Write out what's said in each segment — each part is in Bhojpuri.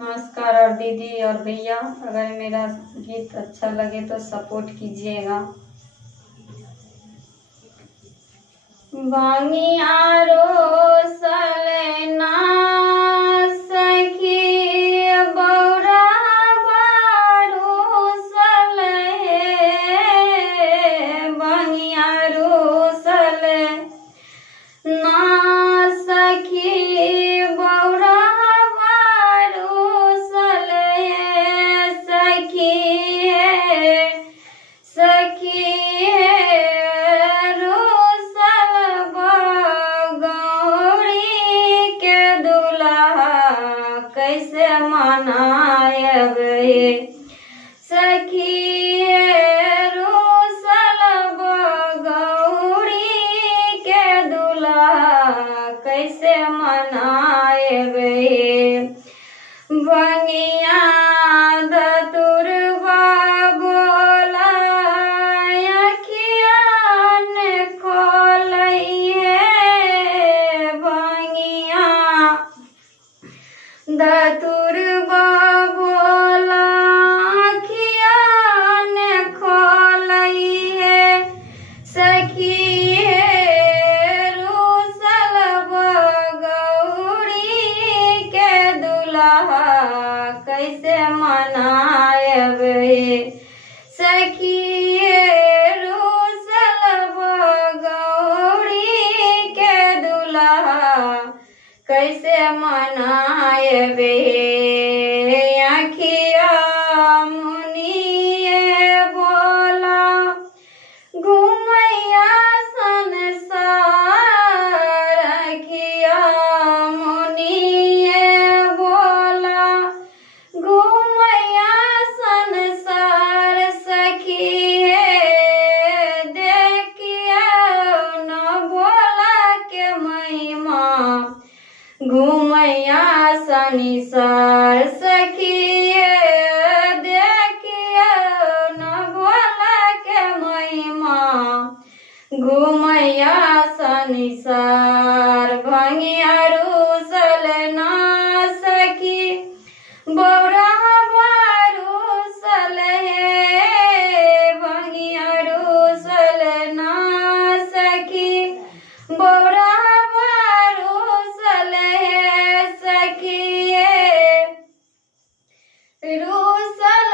नमस्कार। और दीदी और भैया, अगर मेरा गीत अच्छा लगे तो सपोर्ट कीजिएगा। बानिया रोसल ना सखी बौरा रोसल हे, बानिया रोसल ना सखी बौरा रोसल हे, सखी सखी कैसे मनायब सखी रोसल गौरी के दुल्हा कैसे मनायब बंगिया दतुरबा बोला अखिया ने खोलइए बंगिया दतुरबा बोला अखिया ने खोलइए सखी रोसल गौरी के दुल्हा कैसे मनायब सखी रोसल गौरी के दुल्हा कैसे मनायब अखिया मुनिए बोला घुमैया संसार अखिया मुनिए बोला घुमैया संसार सखी देखिए न बोला के महिमा घुमैया सनिसार सखी देखिए न बोला के महिमा घुमैया सनिसार भंगिया रोसल ना सखी बौरा रोसल हे भंगिया रोसल ना सखी बौरा रोसल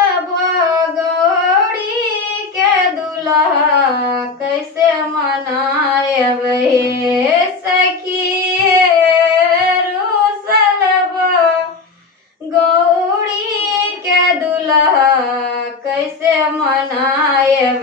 गौरी के दुल्हा कैसे मनायब सखी रोसल गौरी के दुल्हा कैसे मनायब